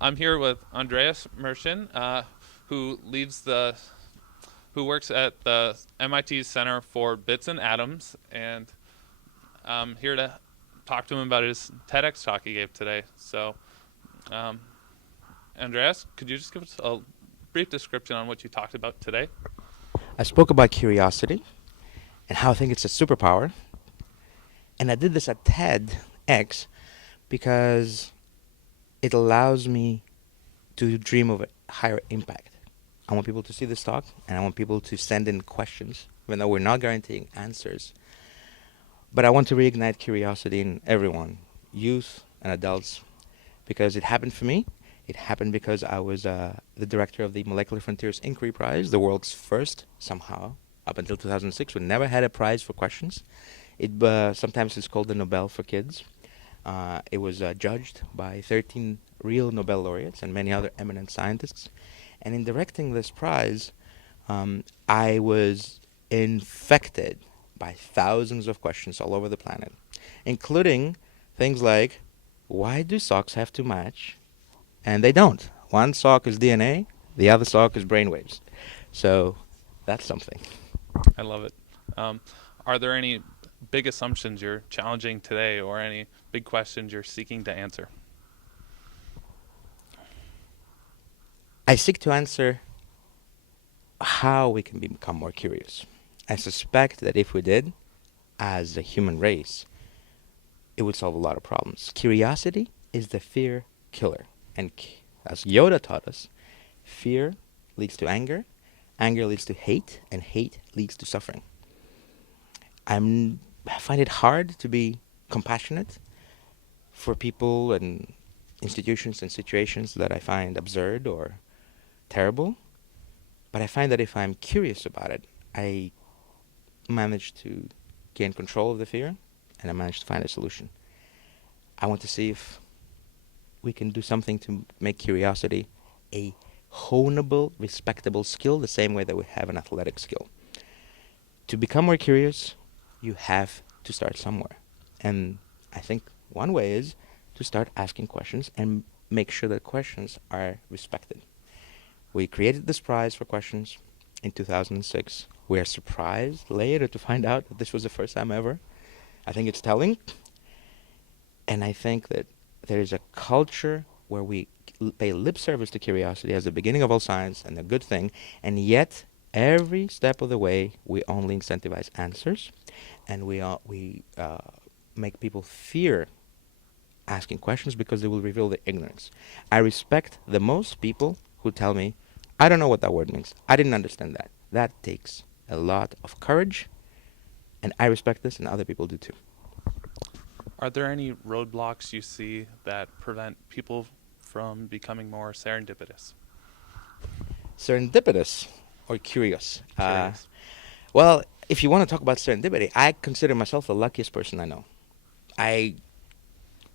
I'm here with Andreas Mershin, who works at the MIT Center for Bits and Atoms, and I'm here to talk to him about his TEDx talk he gave today. So, um, Andreas, could you just give us a brief description on what you talked about today? I spoke about curiosity and how I think it's a superpower. And I did this at TEDx because it allows me to dream of a higher impact. I want people to see this talk and I want people to send in questions, even though we're not guaranteeing answers. But I want to reignite curiosity in everyone, youth and adults, because it happened for me. It happened because I was the director of the Molecular Frontiers Inquiry Prize, the world's first, somehow, up until 2006. We never had a prize for questions. Sometimes it's called the Nobel for Kids. It was judged by 13 real Nobel laureates and many other eminent scientists. And in directing this prize, I was infected by thousands of questions all over the planet, including things like, why do socks have to match? And they don't. One sock is DNA, the other sock is brainwaves. So that's something. I love it. Um, are there any big assumptions you're challenging today, or any big questions you're seeking to answer? I seek to answer how we can become more curious. I suspect that if we did, as a human race, it would solve a lot of problems. Curiosity is the fear killer. And as Yoda taught us, fear leads to anger, anger leads to hate, and hate leads to suffering. I find it hard to be compassionate for people and institutions and situations that I find absurd or terrible. But I find that if I'm curious about it, I manage to gain control of the fear and I manage to find a solution. I want to see if we can do something to make curiosity a honeable, respectable skill, the same way that we have an athletic skill. To become more curious, you have to start somewhere. And I think one way is to start asking questions and make sure that questions are respected. We created this prize for questions in 2006. We are surprised later to find out that this was the first time ever. I think it's telling. And I think that there is a culture where we pay lip service to curiosity as the beginning of all science and a good thing, and yet every step of the way we only incentivize answers, and we make people fear asking questions because they will reveal their ignorance. I respect the most people who tell me, I don't know what that word means. I didn't understand that. That takes a lot of courage, and I respect this, and other people do too. Are there any roadblocks you see that prevent people from becoming more serendipitous? Serendipitous or curious? Curious. Well, if you want to talk about serendipity, I consider myself the luckiest person I know. I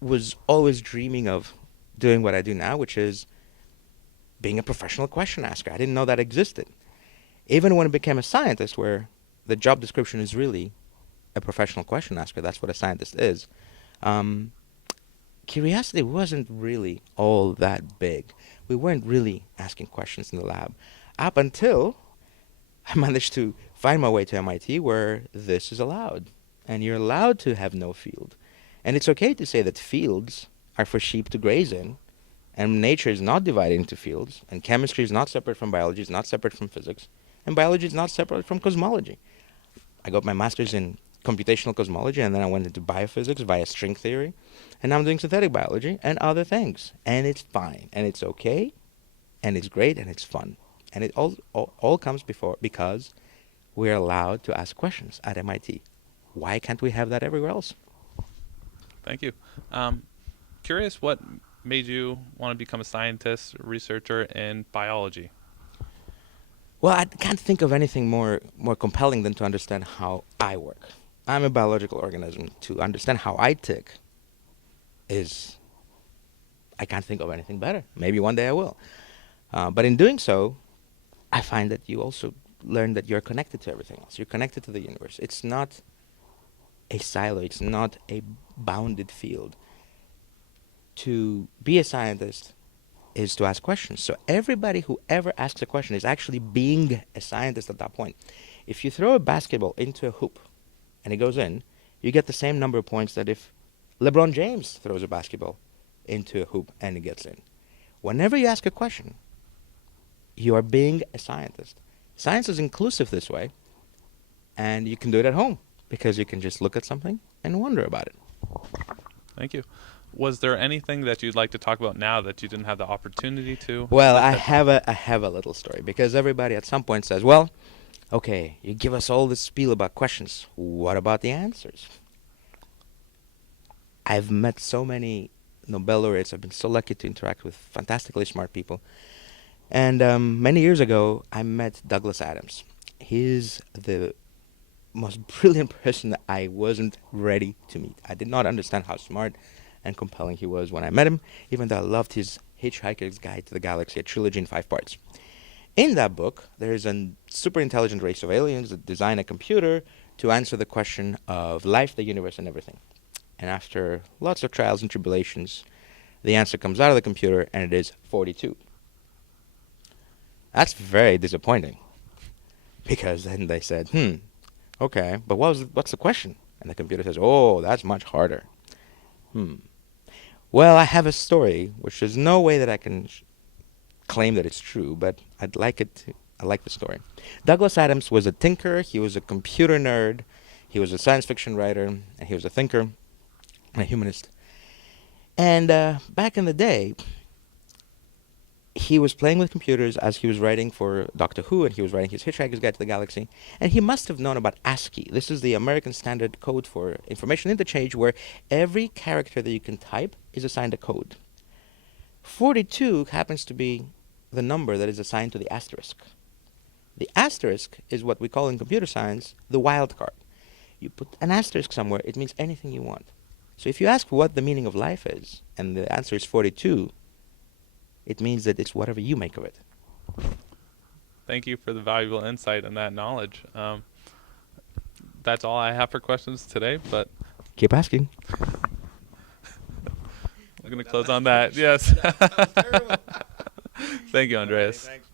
was always dreaming of doing what I do now, which is being a professional question asker. I didn't know that existed. Even when I became a scientist, where the job description is really a professional question asker, that's what a scientist is. Um, Curiosity wasn't really all that big. We weren't really asking questions in the lab up until I managed to find my way to MIT where this is allowed. And you're allowed to have no field. And it's okay to say that fields are for sheep to graze in, and nature is not divided into fields, and chemistry is not separate from biology, it's not separate from physics, and biology is not separate from cosmology. I got my master's in computational cosmology, and then I went into biophysics via string theory, and now I'm doing synthetic biology and other things. And it's fine, and it's okay, and it's great, and it's fun. And it all comes because we're allowed to ask questions at MIT. Why can't we have that everywhere else? Thank you. Curious what made you want to become a scientist, researcher in biology? Well, I can't think of anything more compelling than to understand how I work. I'm a biological organism. To understand how I tick is, I can't think of anything better. Maybe one day I will. But in doing so, I find that you also learn that you're connected to everything else. You're connected to the universe. It's not a silo. It's not a bounded field. To be a scientist is to ask questions. So everybody who ever asks a question is actually being a scientist at that point. If you throw a basketball into a hoop and it goes in, you get the same number of points that if LeBron James throws a basketball into a hoop and it gets in. Whenever you ask a question, you are being a scientist. Science is inclusive this way, and you can do it at home because you can just look at something and wonder about it. Thank you. Was there anything that you'd like to talk about now that you didn't have the opportunity to? Well, I have a little story because everybody at some point says, "Well, okay, you give us all this spiel about questions. What about the answers?" I've met so many Nobel laureates. I've been so lucky to interact with fantastically smart people. And many years ago, I met Douglas Adams. He's the most brilliant person that I wasn't ready to meet. I did not understand how smart and compelling he was when I met him, even though I loved his Hitchhiker's Guide to the Galaxy, a trilogy in 5 parts. In that book, there is a super intelligent race of aliens that design a computer to answer the question of life, the universe, and everything. And after lots of trials and tribulations, the answer comes out of the computer, and it is 42. That's very disappointing, because then they said, okay, but what's the question? And the computer says, oh, that's much harder. Well, I have a story, which there's no way that I can claim that it's true, but I like the story. Douglas Adams was a thinker, he was a computer nerd, he was a science fiction writer, and he was a thinker and a humanist. And back in the day, he was playing with computers as he was writing for Doctor Who, and he was writing his Hitchhiker's Guide to the Galaxy, and he must have known about ASCII. This is the American Standard Code for Information Interchange, where every character that you can type is assigned a code. 42 happens to be the number that is assigned to the asterisk. The asterisk is what we call in computer science the wild card. You put an asterisk somewhere, it means anything you want. So if you ask what the meaning of life is, and the answer is 42, it means that it's whatever you make of it. Thank you for the valuable insight and that knowledge. That's all I have for questions today, but Keep asking. I'm going to close on that. Yes. Thank you, Andreas. Thanks.